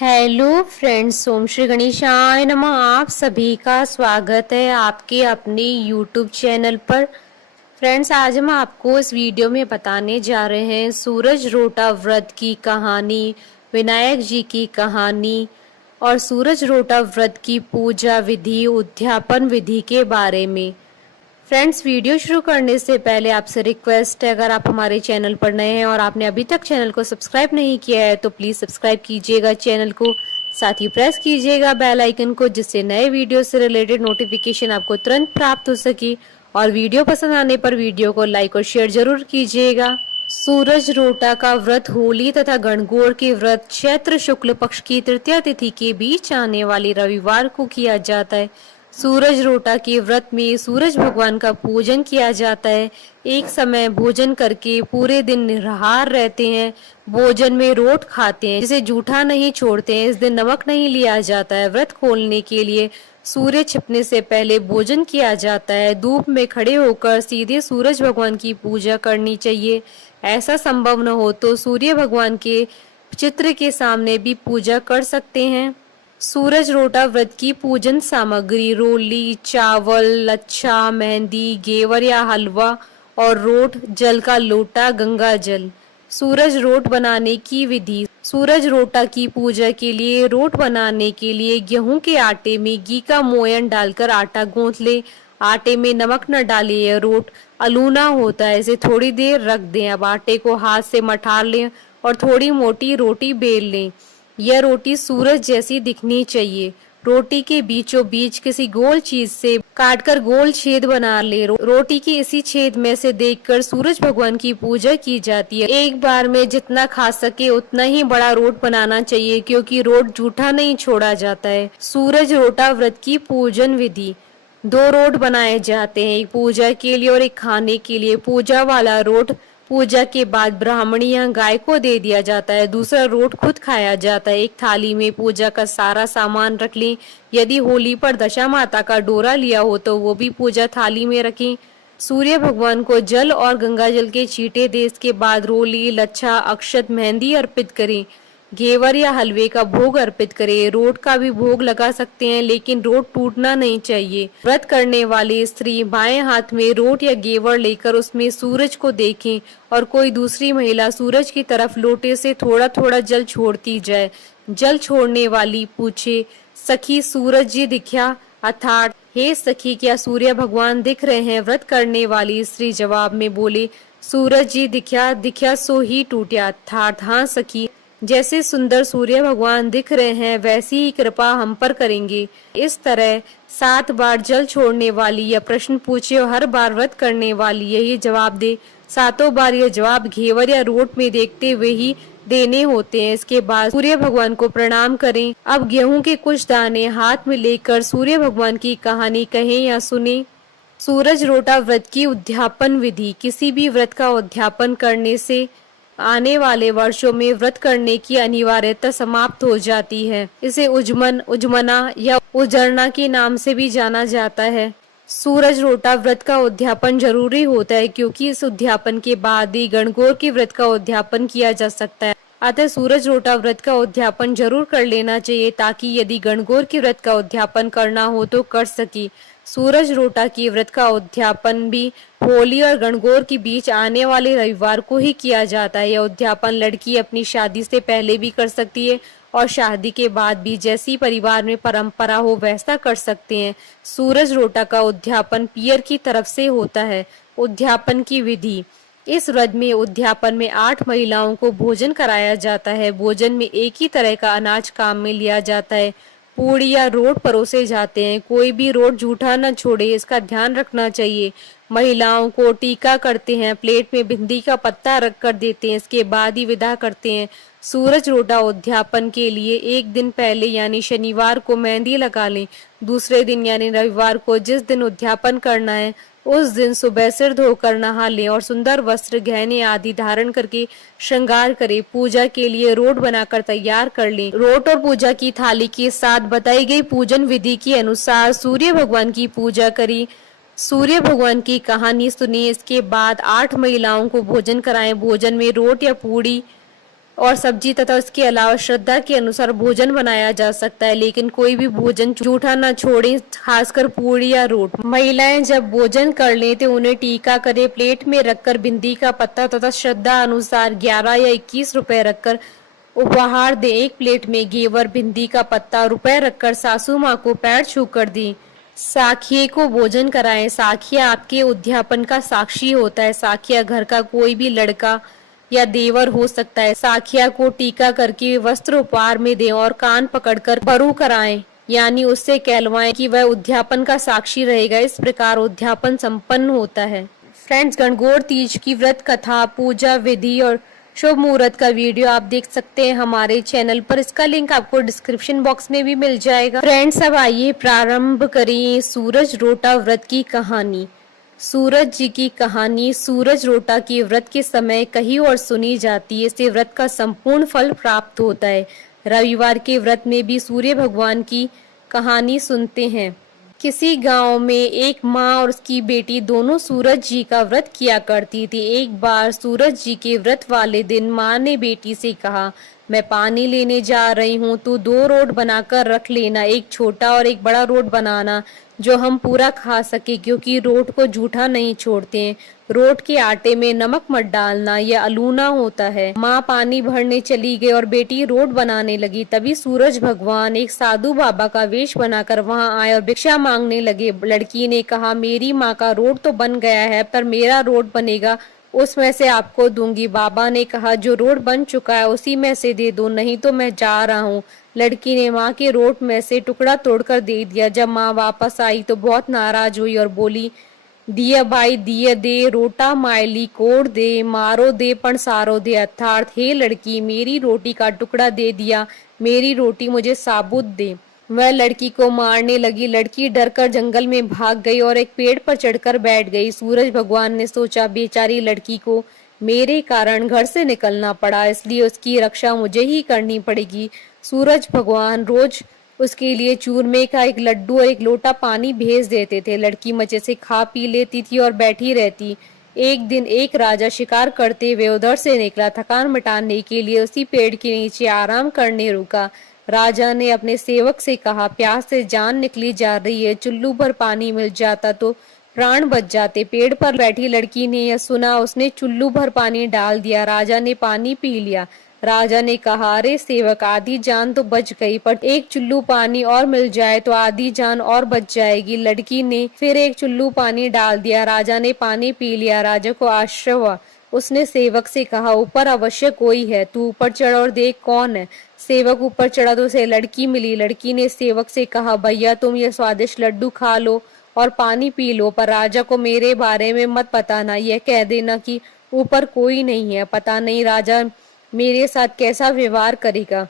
Hello friends, ओम श्री गणेशाय नमः। आप सभी का स्वागत है आपके अपने यूट्यूब चैनल पर। फ्रेंड्स, आज हम आपको इस वीडियो में बताने जा रहे हैं सूरज रोटा व्रत की कहानी, विनायक जी की कहानी और सूरज रोटा व्रत की पूजा विधि, उद्यापन विधि के बारे में। फ्रेंड्स, वीडियो शुरू करने से पहले आपसे रिक्वेस्ट है, अगर आप हमारे चैनल पर नए हैं और आपने अभी तक चैनल को सब्सक्राइब नहीं किया है तो प्लीज सब्सक्राइब कीजिएगा चैनल को, साथ ही प्रेस कीजिएगा बेल आइकन को, जिससे नए वीडियो से रिलेटेड नोटिफिकेशन आपको तुरंत प्राप्त हो सके। और वीडियो पसंद आने पर वीडियो को लाइक और शेयर जरूर कीजिएगा। सूरज रोटा का व्रत होली तथा गणगौर के व्रत चैत्र शुक्ल पक्ष की तृतीया तिथि के बीच आने वाले रविवार को किया जाता है। सूरज रोटा के व्रत में सूरज भगवान का पूजन किया जाता है। एक समय भोजन करके पूरे दिन निराहार रहते हैं। भोजन में रोट खाते हैं, जिसे जूठा नहीं छोड़ते हैं। इस दिन नमक नहीं लिया जाता है। व्रत खोलने के लिए सूर्य छिपने से पहले भोजन किया जाता है। धूप में खड़े होकर सीधे सूरज भगवान की पूजा करनी चाहिए। ऐसा संभव न हो तो सूर्य भगवान के चित्र के सामने भी पूजा कर सकते हैं। सूरज रोटा व्रत की पूजन सामग्री रोली, चावल, लच्छा, मेहंदी, घेवर या हलवा और रोट, जल का लोटा, गंगा जल। सूरज रोट बनाने की विधि। सूरज रोटा की पूजा के लिए रोट बनाने के लिए गेहूं के आटे में घी का मोयन डालकर आटा गूंथ ले। आटे में नमक न डालें, यह रोट अलूना होता है, इसे थोड़ी देर रख दें। अब आटे को हाथ से मठार लें और थोड़ी मोटी रोटी बेल लें। यह रोटी सूरज जैसी दिखनी चाहिए। रोटी के बीचों बीच किसी गोल चीज से काटकर गोल छेद बना ले। रोटी के इसी छेद में से देखकर सूरज भगवान की पूजा की जाती है। एक बार में जितना खा सके उतना ही बड़ा रोट बनाना चाहिए, क्योंकि रोट जूठा नहीं छोड़ा जाता है। सूरज रोटा व्रत की पूजन विधि। 2 रोट बनाए जाते हैं, एक पूजा के लिए और एक खाने के लिए। पूजा वाला रोट पूजा के बाद ब्राह्मणी या गाय को दे दिया जाता है। दूसरा रोट खुद खाया जाता है। एक थाली में पूजा का सारा सामान रख लें। यदि होली पर दशा माता का डोरा लिया हो तो वो भी पूजा थाली में रखें। सूर्य भगवान को जल और गंगा जल के छींटे दे। इसके बाद रोली, लच्छा, अक्षत, मेहंदी अर्पित करें। घेवर या हलवे का भोग अर्पित करें। रोट का भी भोग लगा सकते हैं, लेकिन रोट टूटना नहीं चाहिए। व्रत करने वाली स्त्री बाएं हाथ में रोट या घेवर लेकर उसमें सूरज को देखें और कोई दूसरी महिला सूरज की तरफ लोटे से थोड़ा थोड़ा जल छोड़ती जाए। जल छोड़ने वाली पूछे, सखी सूरज जी दिख्या, अर्थात हे सखी क्या सूर्य भगवान दिख रहे हैं। व्रत करने वाली स्त्री जवाब में बोले, सूरज जी दिख्या, दिख्या सो ही टूटा, अर्थात हाँ सखी, जैसे सुंदर सूर्य भगवान दिख रहे हैं वैसी ही कृपा हम पर करेंगे। इस तरह 7 बार जल छोड़ने वाली यह प्रश्न पूछे और हर बार व्रत करने वाली यही जवाब दे। 7 बार यह जवाब घेवर या रोट में देखते हुए ही देने होते हैं। इसके बाद सूर्य भगवान को प्रणाम करें। अब गेहूं के कुछ दाने हाथ में लेकर सूर्य भगवान की कहानी कहें या सुने। सूरज रोटा व्रत की उद्यापन विधि। किसी भी व्रत का उद्यापन करने से आने वाले वर्षों में व्रत करने की अनिवार्यता समाप्त हो जाती है। इसे उजमन, उजमना या उजरना के नाम से भी जाना जाता है। सूरज रोटा व्रत का उद्यापन जरूरी होता है, क्योंकि इस उद्यापन के बाद ही गणगौर के व्रत का उद्यापन किया जा सकता है। अतः सूरज रोटा व्रत का उद्यापन जरूर कर लेना चाहिए, ताकि यदि गणगौर के व्रत का उद्यापन करना हो तो कर सके। सूरज रोटा की व्रत का उद्यापन भी होली और गणगौर के बीच आने वाले रविवार को ही किया जाता है। यह उद्यापन लड़की अपनी शादी से पहले भी कर सकती है और शादी के बाद भी, जैसी परिवार में परंपरा हो वैसा कर सकते हैं। सूरज रोटा का उद्यापन पियर की तरफ से होता है। उद्यापन की विधि। इस व्रत में उद्यापन में 8 महिलाओं को भोजन कराया जाता है। भोजन में एक ही तरह का अनाज काम में लिया जाता है। पूड़ी या रोट परोसे जाते हैं। कोई भी रोट जूठा न छोड़े, इसका ध्यान रखना चाहिए। महिलाओं को टीका करते हैं, प्लेट में बिंदी का पत्ता रख कर देते हैं, इसके बाद ही विदा करते हैं। सूरज रोटा उद्यापन के लिए एक दिन पहले यानी शनिवार को मेहंदी लगा लें। दूसरे दिन यानी रविवार को जिस दिन उद्यापन करना है उस दिन सुबह सिर धोकर नहा लें और सुंदर वस्त्र, गहने आदि धारण करके श्रृंगार करें। पूजा के लिए रोट बनाकर तैयार कर लें। रोट और पूजा की थाली के साथ बताई गई पूजन विधि के अनुसार सूर्य भगवान की पूजा करें। सूर्य भगवान की कहानी सुनिए। इसके बाद 8 महिलाओं को भोजन कराएं। भोजन में रोट या पूड़ी और सब्जी तथा उसके अलावा श्रद्धा के अनुसार भोजन बनाया जा सकता है, लेकिन कोई भी भोजन जूठा न छोड़े, खासकर पूरी या रोटी। महिलाएं जब भोजन कर लें तो उन्हें टीका करे, प्लेट में रखकर बिंदी का पत्ता तथा श्रद्धा अनुसार 11 या 21 रुपए रखकर उपहार दे। एक प्लेट में घेवर, भिंडी का पत्ता, रुपए रखकर सासू माँ को पैर छू कर दी। साखिए को भोजन कराएं। साखिया आपके उद्यापन का साक्षी होता है। साखिया घर का कोई भी लड़का या देवर हो सकता है। साखिया को टीका करके वस्त्र उपहार में दें और कान पकड़कर बरू कराएं, यानी उससे कहलवाएं कि वह उद्यापन का साक्षी रहेगा। इस प्रकार उद्यापन संपन्न होता है। फ्रेंड्स, गणगौर तीज की व्रत कथा, पूजा विधि और शुभ मुहूर्त का वीडियो आप देख सकते हैं हमारे चैनल पर। इसका लिंक आपको डिस्क्रिप्शन बॉक्स में भी मिल जाएगा। फ्रेंड्स, अब आइए प्रारंभ करें सूरज रोटा व्रत की कहानी। सूरज जी की कहानी सूरज रोटा के व्रत के समय कही और सुनी जाती है। इससे व्रत का संपूर्ण फल प्राप्त होता है। रविवार के व्रत में भी सूर्य भगवान की कहानी सुनते हैं। किसी गांव में एक माँ और उसकी बेटी दोनों सूरज जी का व्रत किया करती थी। एक बार सूरज जी के व्रत वाले दिन माँ ने बेटी से कहा, मैं पानी लेने जा रही हूँ, तू 2 रोट बनाकर रख लेना, एक छोटा और एक बड़ा रोट बनाना जो हम पूरा खा सके, क्योंकि रोट को जूठा नहीं छोड़ते हैं। रोट के आटे में नमक मत डालना, यह अलूना होता है। माँ पानी भरने चली गई और बेटी रोट बनाने लगी। तभी सूरज भगवान एक साधु बाबा का वेश बनाकर वहां आए और भिक्षा मांगने लगे। लड़की ने कहा, मेरी माँ का रोट तो बन गया है, पर मेरा रोट बनेगा, उसमें से आपको दूंगी। बाबा ने कहा, जो रोट बन चुका है उसी में से दे दो, नहीं तो मैं जा रहा हूँ। लड़की ने माँ के रोट में से टुकड़ा तोड़कर दे दिया। जब माँ वापस आई तो बहुत नाराज हुई और बोली, दिया भाई दिया दे, रोटा मायली कोड़ दे, मारो दे पण सारो दे, अर्थात हे लड़की, मेरी रोटी का टुकड़ा दे दिया, मेरी रोटी मुझे साबुत दे। वह लड़की को मारने लगी। लड़की डरकर जंगल में भाग गई और एक पेड़ पर चढ़कर बैठ गई। सूरज भगवान ने सोचा, बेचारी लड़की को मेरे कारण घर से निकलना पड़ा, इसलिए उसकी रक्षा मुझे ही करनी पड़ेगी। सूरज भगवान रोज उसके लिए चूरमे का एक लड्डू और एक लोटा पानी भेज देते थे। लड़की मजे से खा पी लेती थी और बैठी रहती। एक दिन एक राजा शिकार करते हुए उधर से निकला। थकान मिटाने के लिए उसी पेड़ के नीचे आराम करने रुका। राजा ने अपने सेवक से कहा, प्यास से जान निकली जा रही है, चुल्लू भर पानी मिल जाता तो प्राण बच जाते। पेड़ पर बैठी लड़की ने यह सुना, उसने चुल्लू भर पानी डाल दिया। राजा ने पानी पी लिया। राजा ने कहा, अरे सेवक, आधी जान तो बच गई, पर एक चुल्लू पानी और मिल जाए तो आधी जान और बच जाएगी। लड़की ने फिर एक चुल्लू पानी डाल दिया। राजा ने पानी पी लिया। राजा को आश्चर्य हुआ। उसने सेवक से कहा, ऊपर अवश्य कोई है, तू ऊपर चढ़ और देख कौन है। सेवक ऊपर चढ़ा तो उसे लड़की मिली। लड़की ने सेवक से कहा, भैया तुम ये स्वादिष्ट लड्डू खा लो और पानी पी लो, पर राजा को मेरे बारे में मत बताना, यह कह देना कि ऊपर कोई नहीं है, पता नहीं राजा मेरे साथ कैसा व्यवहार करेगा।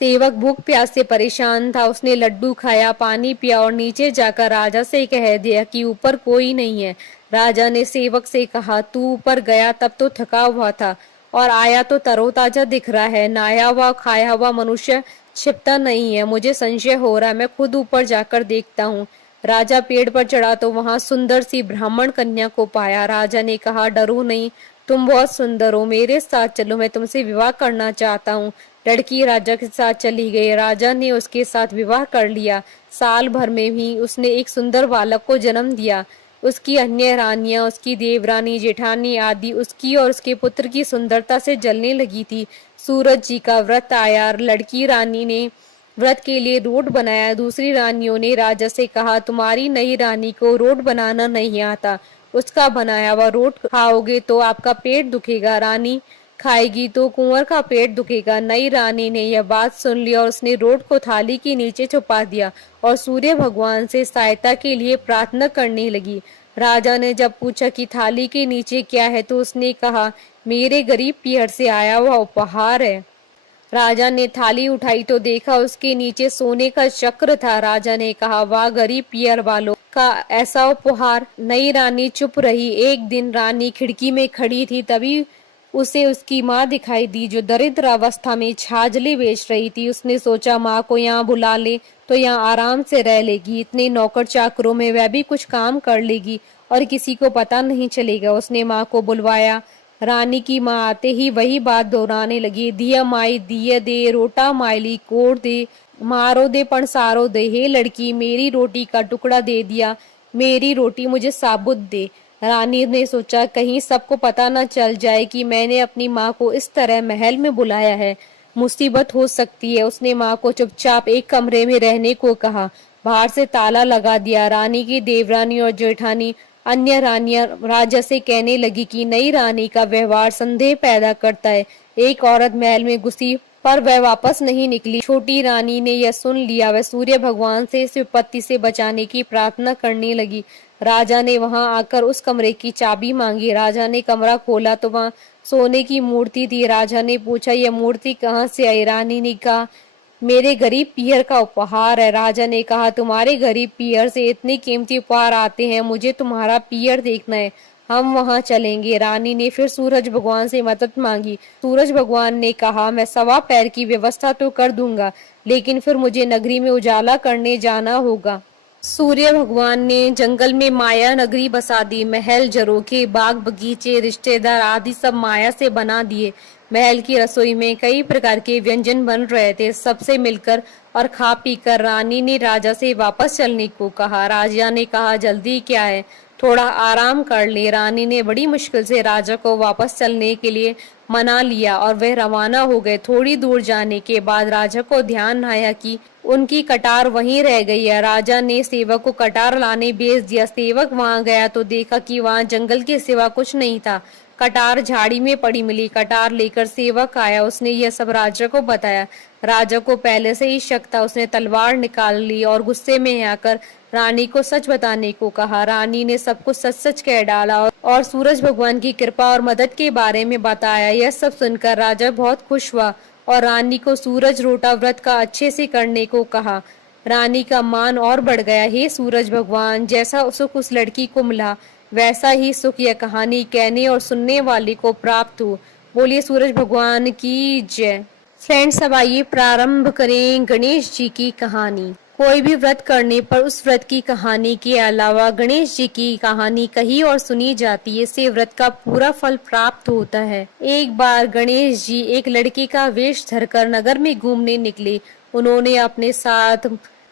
सेवक भूख प्यास से परेशान था। उसने लड्डू खाया, पानी पिया और नीचे जाकर राजा से कह दिया कि ऊपर कोई नहीं है। राजा ने सेवक से कहा, तू ऊपर गया तब तो थका हुआ था और आया तो तरोताजा दिख रहा है। नहाया हुआ खाया हुआ मनुष्य छिपता नहीं है, मुझे संशय हो रहा है, मैं खुद ऊपर जाकर देखता हूँ। राजा पेड़ पर चढ़ा तो वहां सुंदर सी ब्राह्मण कन्या को पाया। राजा ने कहा, डरो नहीं, तुम बहुत सुंदर हो, मेरे साथ चलो, मैं तुमसे विवाह करना चाहता हूँ। लड़की राजा के साथ चली गई। राजा ने उसके साथ विवाह कर लिया। साल भर में ही उसने एक सुंदर बालक को जन्म दिया। उसकी अन्य रानियां, उसकी देवरानी, जेठानी आदि उसकी और उसके पुत्र की सुंदरता से जलने लगी थी। सूरज जी का व्रत आया। लड़की रानी ने व्रत के लिए रोट बनाया। दूसरी रानियों ने राजा से कहा, तुम्हारी नई रानी को रोट बनाना नहीं आता, उसका बनाया हुआ रोट खाओगे तो आपका पेट दुखेगा, रानी खाएगी तो कुंवर का पेट दुखेगा। नई रानी ने यह बात सुन ली और उसने रोट को थाली के नीचे छुपा दिया और सूर्य भगवान से सहायता के लिए प्रार्थना करने लगी। राजा ने जब पूछा कि थाली के नीचे क्या है तो उसने कहा, मेरे गरीब पियर से आया हुआ उपहार है। राजा ने थाली उठाई तो देखा उसके नीचे सोने का चक्र था। राजा ने कहा, वाह गरीब पियर वालों का ऐसा उपहार। नई रानी चुप रही। एक दिन रानी खिड़की में खड़ी थी, तभी उसे उसकी माँ दिखाई दी जो दरिद्र अवस्था में छाजले बेच रही थी। उसने सोचा, माँ को यहाँ बुला ले तो यहाँ आराम से रह लेगी, इतने नौकर चाकरों में वह भी कुछ काम कर लेगी और किसी को पता नहीं चलेगा। उसने माँ को बुलवाया। रानी की माँ आते ही वही बात दोहराने लगी। दिया माई दिया दे, रोटा मायली कोड़ दे, मारो दे पण सारो दे। हे लड़की, मेरी रोटी का टुकड़ा दे दिया, मेरी रोटी मुझे साबुत दे। रानी ने सोचा कहीं सबको पता न चल जाए कि मैंने अपनी माँ को इस तरह महल में बुलाया है, मुसीबत हो सकती है। उसने माँ को चुपचाप एक कमरे में रहने को कहा, बाहर से ताला लगा दिया। रानी की देवरानी और जेठानी अन्य रानियां राजा से कहने लगी कि नई रानी का व्यवहार संदेह पैदा करता है। एक औरत महल में घुसी पर वह वापस नहीं निकली। छोटी रानी ने यह सुन लिया। वह सूर्य भगवान से इस विपत्ति से बचाने की प्रार्थना करने लगी। राजा ने वहां आकर उस कमरे की चाबी मांगी। राजा ने कमरा खोला तो वहां सोने की मूर्ति थी। राजा ने पूछा, यह मूर्ति कहाँ से आई? रानी ने कहा, मेरे गरीब पियर का उपहार है। राजा ने कहा, तुम्हारे गरीब पियर से इतने कीमती उपहार आते हैं, मुझे तुम्हारा पियर देखना है, हम वहां चलेंगे। रानी ने फिर सूरज भगवान से मदद मांगी। सूरज भगवान ने कहा, मैं 1.25 पैर की व्यवस्था तो कर दूंगा, लेकिन फिर मुझे नगरी में उजाला करने जाना होगा। सूर्य भगवान ने जंगल में माया नगरी बसा दी। महल, झरोखे, बाग बगीचे, रिश्तेदार आदि सब माया से बना दिए। महल की रसोई में कई प्रकार के व्यंजन बन रहे थे। सबसे मिलकर और खा पी कर रानी ने राजा से वापस चलने को कहा। राजा ने कहा, जल्दी क्या है, थोड़ा आराम कर ले। रानी ने बड़ी मुश्किल से राजा को वापस चलने के लिए मना लिया और वह रवाना हो गए। थोड़ी दूर जाने के बाद राजा को ध्यान आया कि उनकी कटार वहीं रह गई है। राजा ने सेवक को कटार लाने भेज दिया। सेवक वहां गया तो देखा कि वहां जंगल के सिवा कुछ नहीं था। कटार झाड़ी में पड़ी मिली। कटार लेकर सेवक आया। उसने यह सब राजा को बताया। राजा को पहले से ही शक था। उसने तलवार निकाल ली और गुस्से में आकर रानी को सच बताने को कहा। रानी ने सब कुछ सच सच कह डाला और सूरज भगवान की कृपा और मदद के बारे में बताया। यह सब सुनकर राजा बहुत खुश हुआ और रानी को सूरज रोटा व्रत का अच्छे से करने को कहा। रानी का मान और बढ़ गया। हे सूरज भगवान, जैसा सुख उस लड़की को मिला, वैसा ही सुख यह कहानी कहने और सुनने वाले को प्राप्त हो। बोलिए सूरज भगवान की जय। फ्रेंड्स, अब आइए प्रारंभ करें गणेश जी की कहानी। कोई भी व्रत करने पर उस व्रत की कहानी के अलावा गणेश जी की कहानी कही और सुनी जाती है। इससे व्रत का पूरा फल प्राप्त होता है। एक बार गणेश जी एक लड़के का वेश धरकर नगर में घूमने निकले। उन्होंने अपने साथ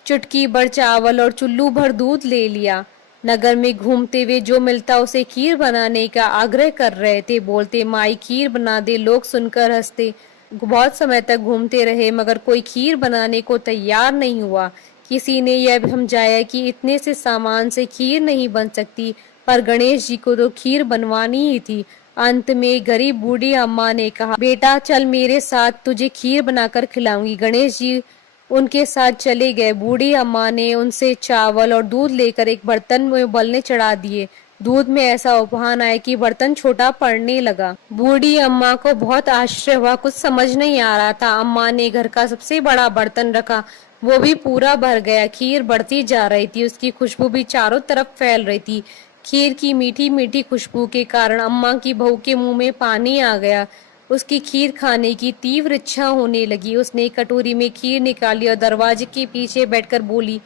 चुटकी भर चावल और चुल्लू भर दूध ले लिया। नगर में घूमते हुए जो मिलता उसे खीर बनाने का आग्रह कर रहे थे। बोलते, माई खीर बना दे। लोग सुनकर हंसते। बहुत समय तक घूमते रहे मगर कोई खीर बनाने को तैयार नहीं हुआ। किसी ने यह समझाया कि इतने से सामान से खीर नहीं बन सकती, पर गणेश जी को तो खीर बनवानी ही थी। अंत में गरीब बूढ़ी अम्मा ने कहा, बेटा चल मेरे साथ, तुझे खीर बनाकर खिलाऊंगी। गणेश जी उनके साथ चले गए। बूढ़ी अम्मा ने उनसे चावल और दूध लेकर एक बर्तन में उबलने चढ़ा दिए। दूध में ऐसा उफान आया कि बर्तन छोटा पड़ने लगा। बूढ़ी अम्मा को बहुत आश्चर्य हुआ, कुछ समझ नहीं आ रहा था। अम्मा ने घर का सबसे बड़ा बर्तन रखा, वो भी पूरा भर गया। खीर बढ़ती जा रही थी, उसकी खुशबू भी चारों तरफ फैल रही थी। खीर की मीठी मीठी खुशबू के कारण अम्मा की बहू के मुंह में पानी आ गया। उसकी खीर खाने की तीव्र इच्छा होने लगी। उसने एक कटोरी में खीर निकाली और दरवाजे के पीछे बैठकर बोली,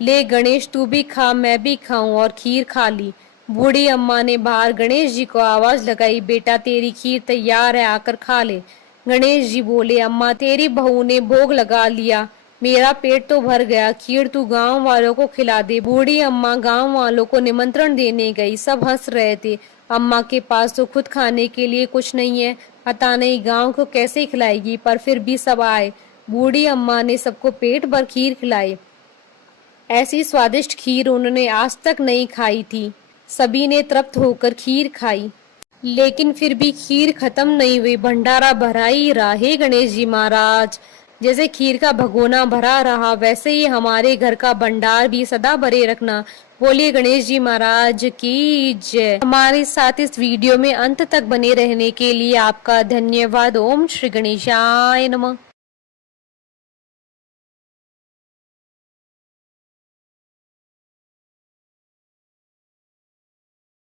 ले गणेश, तू भी खा, मैं भी खाऊं, और खीर खा ली। बूढ़ी अम्मा ने बाहर गणेश जी को आवाज लगाई, बेटा तेरी खीर तैयार है, आकर खा ले। गणेश जी बोले, अम्मा तेरी बहू ने भोग लगा लिया, मेरा पेट तो भर गया, खीर तू गांव वालों को खिला दे। बूढ़ी अम्मा गांव वालों को निमंत्रण देने गई। सब हंस रहे थे। अम्मा के पास तो खुद खाने के लिए कुछ नहीं है, पता नहीं गांव को कैसे खिलाएगी, पर फिर भी सब आए। बूढ़ी अम्मा ने सबको पेट भर खीर खिलाई। ऐसी स्वादिष्ट खीर उन्होंने आज तक नहीं खाई थी। सभी ने तृप्त होकर खीर खाई, लेकिन फिर भी खीर खत्म नहीं हुई, भंडारा भरा ही रहा। हे गणेश जी महाराज, जैसे खीर का भगोना भरा रहा, वैसे ही हमारे घर का भंडार भी सदा भरे रखना। बोलिए गणेश जी महाराज की जय। हमारे साथ इस वीडियो में अंत तक बने रहने के लिए आपका धन्यवाद। ओम श्री गणेशाय नमः।